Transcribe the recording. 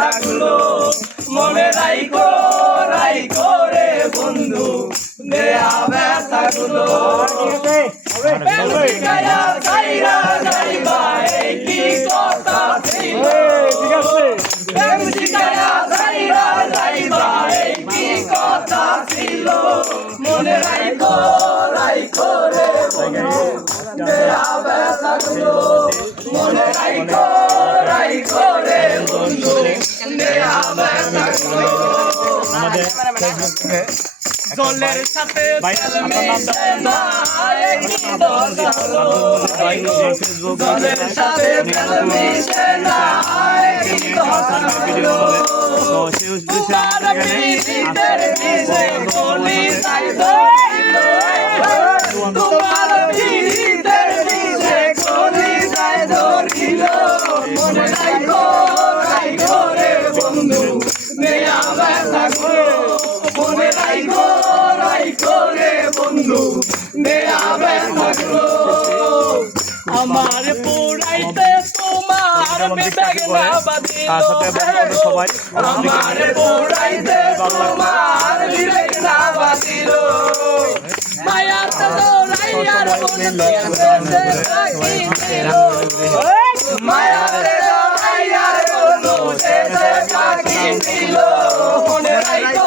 ব্যথাগুলো মনে রাইখো রাইখো রে বন্ধু দেয়া ব্যথাগুলো প্রেমিকায়া যাইরা যাইবা এই কি কথা ছিল প্রেমিকায়া যাইরা যাইবা এই কি কথা ছিল মনে রাইখো রাইখো রে বন্ধু দেয়া ব্যথাগুলো মনে রাইখো রাইখো রে বন্ধু দেয়া ব্যথাগুলো জলের সাথে তেল মিশে না একই দশা হলো জলের সাথে তেল মিশে না একই দশা হলো তোমার পিরিতের বিষে গলি যাই ধরিল তোমার পিরিতের বিষে গলি যাই ধরিল মনে রাইখো রাইখো রে বন্ধু নেয়া ব্যথাগুলো মনে রাইখো রাইখো রে বন্ধু নেয়া ব্যথাগুলো আমার পুরাইতে তোমার বিবেক না বাঁধিল আমার পুরাইতে তোমার বিবেক না বাঁধিল মায়াতে দৌড়াইয়ার বন্ধু রাখিছিল মায়াতে দৌড়াইয়ার বন্ধু শেষে রাখিছিল মনে রাইখো